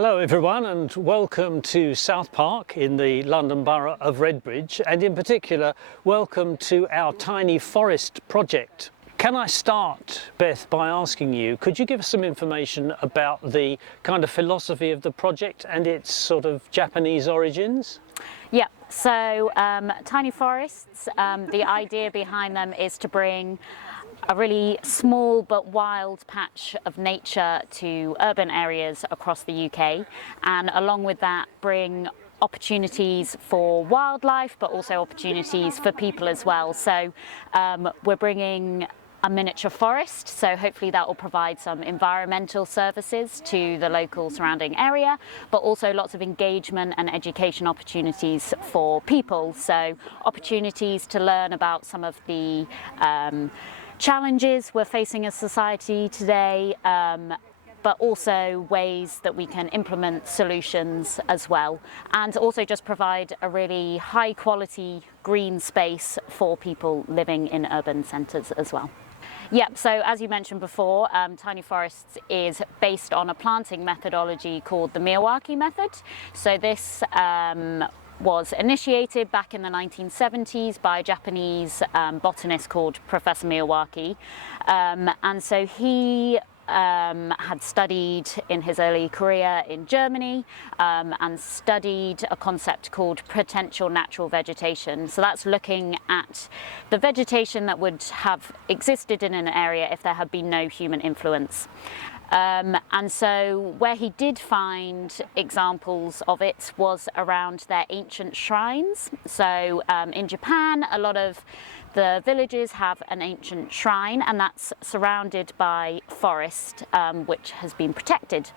Hello everyone and welcome to South Park in the London Borough of Redbridge, and in particular welcome to our tiny forest project. Can I start, Beth, by asking you, could you give us some information about the kind of philosophy of the project and its sort of Japanese origins? Yeah, so tiny forests, the idea behind them is to bring a really small but wild patch of nature to urban areas across the UK, and along with that bring opportunities for wildlife but also opportunities for people as well. So we're bringing a miniature forest, so hopefully that will provide some environmental services to the local surrounding area, but also lots of engagement and education opportunities for people. So opportunities to learn about some of the challenges we're facing as society today, but also ways that we can implement solutions as well, and also just provide a really high quality green space for people living in urban centres as well. Yep, so as you mentioned before, Tiny Forests is based on a planting methodology called the Miyawaki method. So this was initiated back in the 1970s by a Japanese botanist called Professor Miyawaki. And so he had studied in his early career in Germany and studied a concept called potential natural vegetation. So that's looking at the vegetation that would have existed in an area if there had been no human influence. And so where he did find examples of it was around their ancient shrines. So in Japan, a lot of the villages have an ancient shrine, and that's surrounded by forest, which has been protected.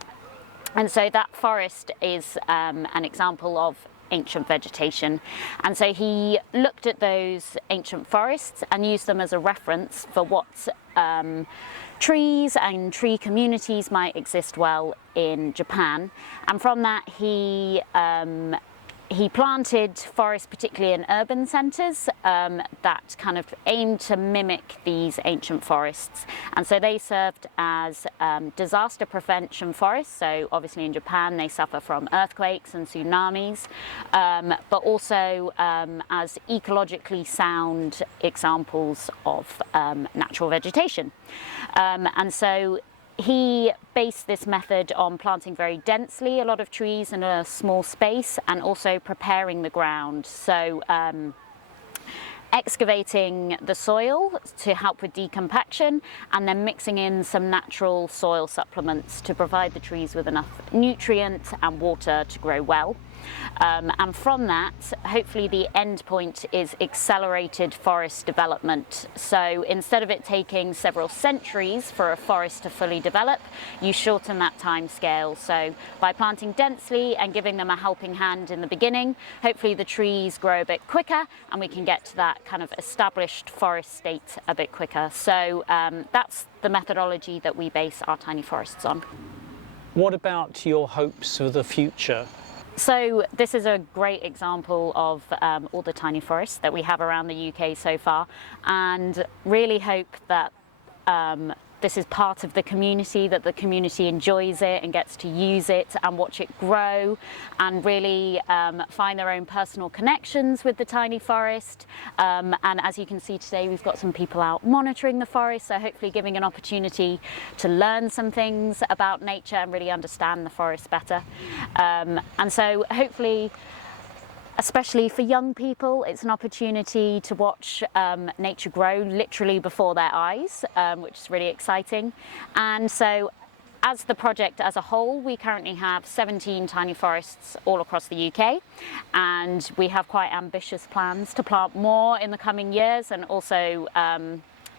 And so that forest is an example of ancient vegetation. And so he looked at those ancient forests and used them as a reference for what trees and tree communities might exist well in Japan. And from that he planted forests, particularly in urban centres, that kind of aimed to mimic these ancient forests. And so they served as disaster prevention forests. So obviously in Japan they suffer from earthquakes and tsunamis, but also as ecologically sound examples of natural vegetation. And so he based this method on planting very densely a lot of trees in a small space, and also preparing the ground. So excavating the soil to help with decompaction, and then mixing in some natural soil supplements to provide the trees with enough nutrients and water to grow well. And from that, hopefully the end point is accelerated forest development. So instead of it taking several centuries for a forest to fully develop, you shorten that time scale. So by planting densely and giving them a helping hand in the beginning, hopefully the trees grow a bit quicker and we can get to that kind of established forest state a bit quicker. So that's the methodology that we base our tiny forests on. What about your hopes for the future? So this is a great example of all the tiny forests that we have around the UK so far, and really hope that this is part of the community, that the community enjoys it and gets to use it and watch it grow, and really find their own personal connections with the tiny forest. And as you can see today, we've got some people out monitoring the forest, so hopefully giving an opportunity to learn some things about nature and really understand the forest better. And so hopefully, especially for young people, it's an opportunity to watch nature grow literally before their eyes, which is really exciting. And so as the project as a whole, we currently have 17 tiny forests all across the UK, and we have quite ambitious plans to plant more in the coming years, and also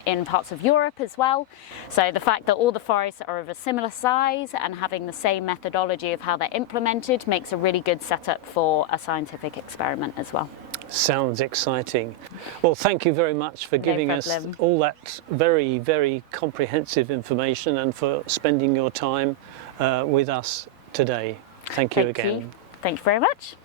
in parts of Europe as well. So the fact that all the forests are of a similar size and having the same methodology of how they're implemented makes a really good setup for a scientific experiment as well. Sounds exciting. Well, thank you very much for giving us all that very, very comprehensive information, and for spending your time with us today. Thank you again. Thank you very much.